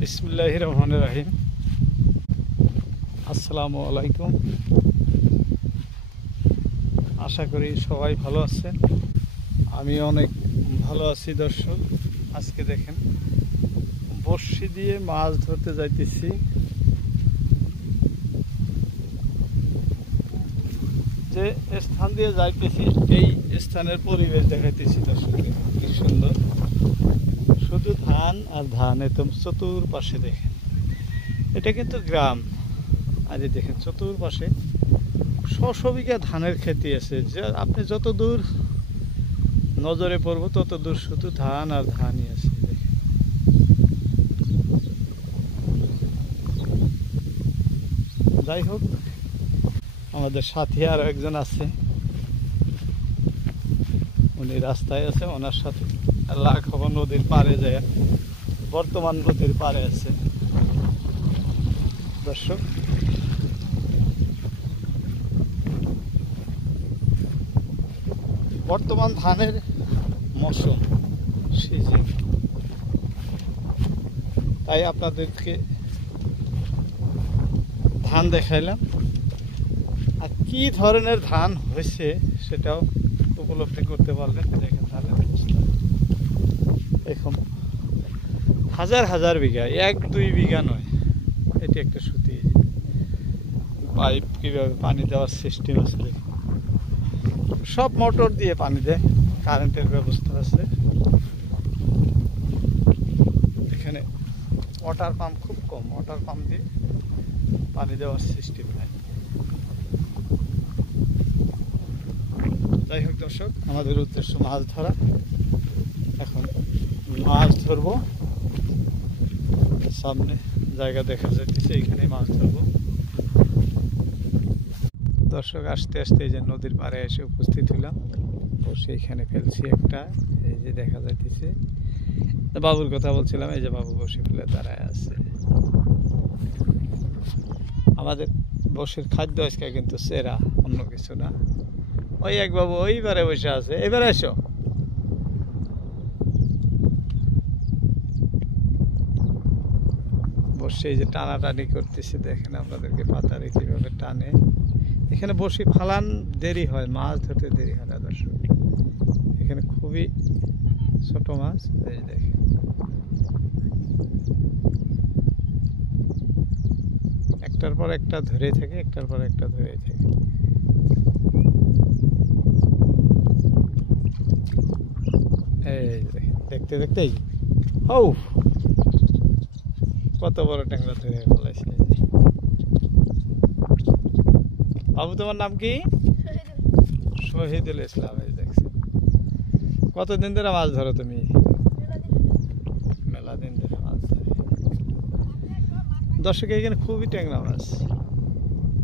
বিসমিল্লাহির রহমানির রহিম। আসসালামু আলাইকুম। আশা করি সবাই ভালো আছেন। আমি অনেক ভালো আছি। দর্শক, আজকে দেখেন বড়শি দিয়ে মাছ ধরতে যাইতেছি। যে স্থান দিয়ে যাইতেছি এই স্থানের পরিবেশ দেখাইতেছি। দর্শক, কি সুন্দর, শুধু ধান আর ধান। একদম চতুর্পাশে দেখেন, এটা কিন্তু গ্রাম। আর এই দেখেন চতুর্পাশে শো বিঘা ধানের খেতি আছে। যে আপনি যত দূর নজরে পড়বো তত দূর শুধু ধান আর ধানই আছে। দেখেন, যাই হোক, আমাদের সাথে আরো একজন আছে, উনি রাস্তায় আছে। ওনার সাথে লাখ খবর নদীর পাড়ে যায়, বর্তমান নদীর পাড়ে আছে। দর্শক, বর্তমান ধানের মৌসুম, সিজন, তাই আপনাদেরকে ধান দেখাইলাম। আর কি ধরনের ধান হয়েছে সেটাও উপলব্ধি করতে পারলেন। দেখেন ধানের অবস্থা, এরকম হাজার হাজার বিঘা, 1-2 বিঘা নয়। এটি একটা সুতি পাইপ, কিভাবে পানি দেওয়ার সিস্টেম আছে দেখুন। সব মোটর দিয়ে পানি দেয়, কারেন্টের ব্যবস্থা আছে। এখানে ওয়াটার পাম্প খুব কম, ওয়াটার পাম্প দিয়ে পানি দেওয়ার সিস্টেম নাই। যাই হোক দর্শক, আমাদের উদ্দেশ্য মাছ ধরা। এখন মাছ ধরবো, সামনে জায়গা দেখা যাচ্ছে, এইখানে মাছ ধরবো। দর্শক, আস্তে আস্তে এই যে নদীর পাড়ে এসে উপস্থিত হলাম। বসে এইখানে ফেলছি একটা, এই যে দেখা যাইতেছে। বাবুর কথা বলছিলাম, এই যে বাবু বসে ফেলে দাঁড়ায় আছে। আমাদের বসের খাদ্য আজকে কিন্তু সেরা, অন্য কিছু না। ওই এক বাবু ওইবারে বসে আছে, এবারে এসো। বসে এই যে টানাটানি করতেছে, দেখেন আপনাদেরকে পাতারে কিভাবে টানে। এখানে বসে ফালান দেরি হয়, মাছ ধরতে দেরি হয় না দর্শক। এখানে খুবই ছোট মাছ, এই দেখেন। একটার পর একটা ধরে থাকে, একটার পর একটা ধরে থাকে। এই দেখেন, দেখতে দেখতেই হৌ কত বড় ট্যাংরা ধরে ফেলাইছে। বাবু, তোমার নাম কি? শহীদুল ইসলাম। এই দেখছি, কতদিন ধরে মাছ ধরো তুমি? মেলা দিন ধরে মাছ ধরো। দর্শক, এখানে খুবই ট্যাংরা মাছ,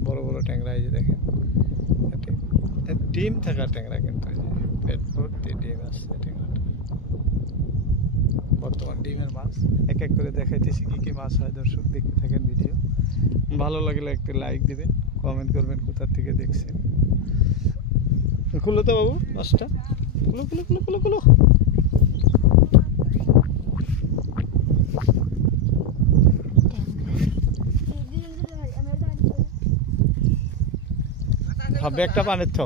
বড় বড় ট্যাংরা। এই যে দেখেন, ডিম থাকা ট্যাংরা, কিন্তু পেট ভর্তি ডিম আছে ট্যাংরাটা। বর্তমান ডিমের মাছ এক এক করে দেখাইতেছি কি কি মাছ হয়। দর্শক, দেখতে থাকেন ভিডিও। ভালো লাগলে একটু লাইক দিবেন, কমেন্ট করবেন কোথা থেকে দেখছেন। খুলো তো বাবু মাছটা, খুলো খুলো খুলো খুলো খুলো। হবে একটা পানির থ।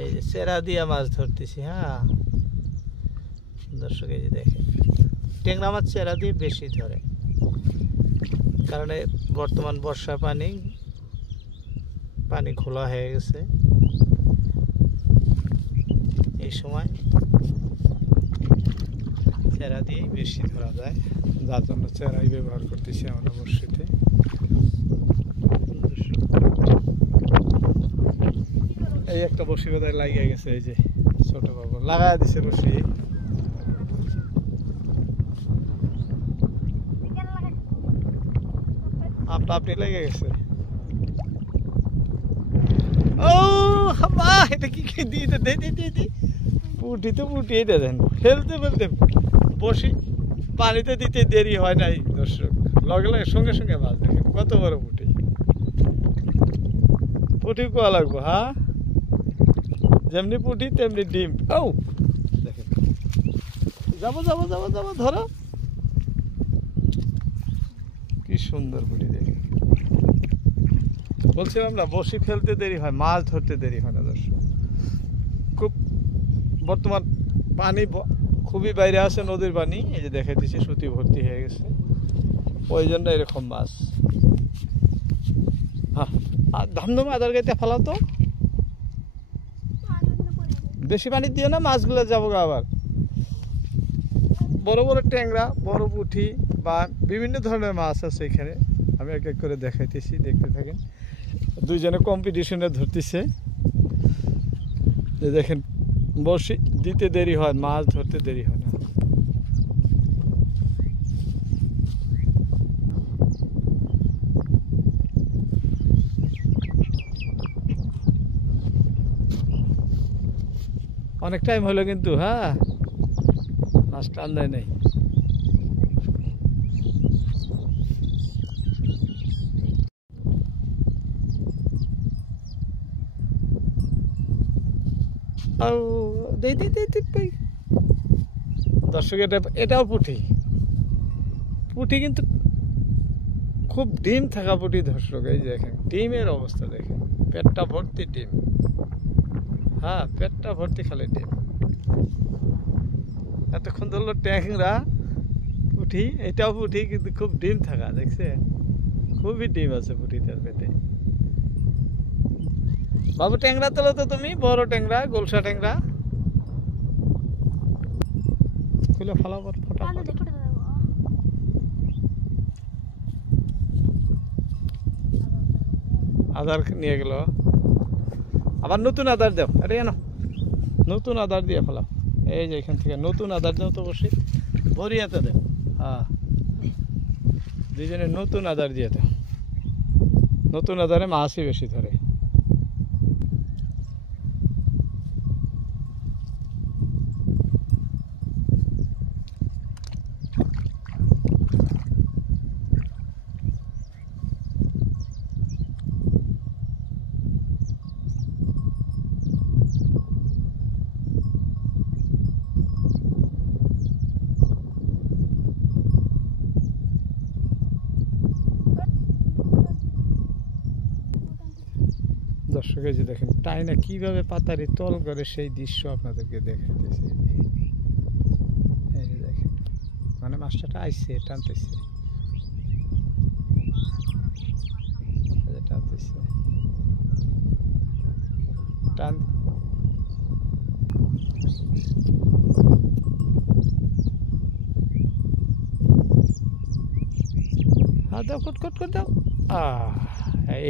এই যে চেরা দিয়া মাছ ধরতেছি। হ্যাঁ দর্শক, এই যে দেখেন, ট্যাংরা মাছ চেরা দিয়ে বেশি ধরে, কারণ বর্তমান বর্ষা পানি খোলা হয়ে গেছে। এই সময় চেরা দিয়ে বেশি ধরা যায়, যার জন্য চেরাই ব্যবহার করতেছি আমরা বর্ষিতে। এই একটা বসি বোধহয় লাগিয়ে গেছে, এই যে ছোট বাবু লাগাই দিছে বসি। আপনি লেগে গেছে। ও হাবা, এটা কি দিয়ে পুটি তো পুটি, এটা দেন ফেলতে ফেলতে বসি পানিতে দিতে দেরি হয় নাই দর্শক, লগে লগে সঙ্গে সঙ্গে মাছ। দেখেন কত বড় পুটি। পুঁটি কোয়া লাগবো, হ্যাঁ যেমনি পুঁটি তেমনি ডিম। ও দেখেন, যাবো যাবো যাবো যাবো, ধরো কি সুন্দর পুঁটি দেখে। বলছিলাম না, বসি ফেলতে দেরি হয়, মাছ ধরতে দেরি হয় না দর্শক। খুব বর্তমান পানি খুবই বাইরে আছে, নদীর পানি, এই যে দেখাই দিচ্ছি সুতি ভর্তি হয়ে গেছে, ওই জন্য এরকম মাছ। হ্যাঁ, আর ধামধুমে আদার গাইতে ফেলাও তো, বেশি পানি দিও না, মাছগুলো যাবো আবার। বড় বড় ট্যাংরা, বড় পুঁটি বা বিভিন্ন ধরনের মাছ আছে এখানে, আমি এক এক করে দেখাইতেছি, দেখতে থাকেন। দুইজনে কম্পিটিশনে ধরতেছে, যে দেখেন বসি দিতে দেরি হয়, মাছ ধরতে দেরি হয় না। অনেক টাইম হলো কিন্তু, হ্যাঁ মাছ টান দেয় নাই। দর্শক এটাও পুঁটি, পুঁটি কিন্তু খুব ডিম থাকা পুঁটি দর্শক। এই দেখেন ডিমের অবস্থা দেখেন, পেটটা ভর্তি ডিম, হ্যাঁ পেটটা ভর্তি খালি ডিম। এতক্ষণ ধরলো ট্যাংরা, পুঁটি, এটাও পুঁটি কিন্তু খুব ডিম থাকা, দেখছে খুবই ডিম আছে পুঁটিটার পেটে। বাবু ট্যাংরা তোলো তো তুমি, বড় ট্যাংরা, গোলসা ট্যাংরা খুলে ফেলাবো ফটাফট। আধার নিয়ে গেল, আবার নতুন আধার দাও, আরে জানো নতুন আধার দিয়ে ফেলাও। এই যে এখান থেকে নতুন আধার দাও তো, বসে ভরিয়াতে দেও, হ্যাঁ দুইজনে নতুন আধার দিয়ে দাও। নতুন আধারে মাছই বেশি ধরে। দর্শক এই যে দেখেন টাইনা কিভাবে পাতারি তল করে, সেই দৃশ্য আপনাদেরকে দেখাইতেছে। এই যে দেখেন, মানে মাছটা আইছে টানতেছে, টানতেছে টান। হ্যাঁ দাও, কট কট কট দাও।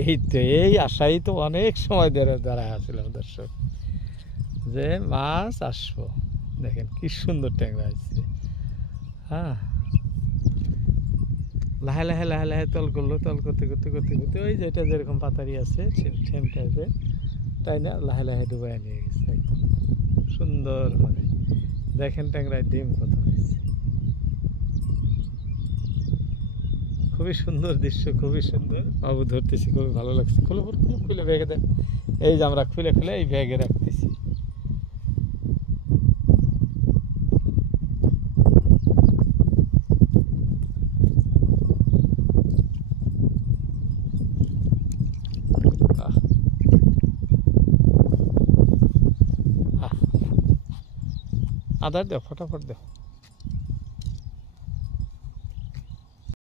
এই তো, এই আশাই তো অনেক সময় ধরে দাঁড়ায় আসছিলাম দর্শক, যে মাছ আসবো। দেখেন কি সুন্দর ট্যাংরা আসছে, হ্যাঁ লাহে লাহে লাহে লাহে তল করলো, তল করতে করতে করতে করতে ওই যেটা যেরকম পাতারি আছে সেম টাইপের, তাই না, লাহে লাহে ডুবাই নিয়ে গেছে একদম সুন্দর ভাবে। দেখেন ট্যাংরায় ডিম কত হয়েছে, খুবই সুন্দর দৃশ্য, খুবই সুন্দর। বাবু ধরতেছি, খুবই ভালো লাগছে। খুলে খুলে ব্যাগে দেন, এই যে আমরা খুলে খুলে এই ব্যাগে রাখতেছি। আদার দাও, ফটাফট দাও।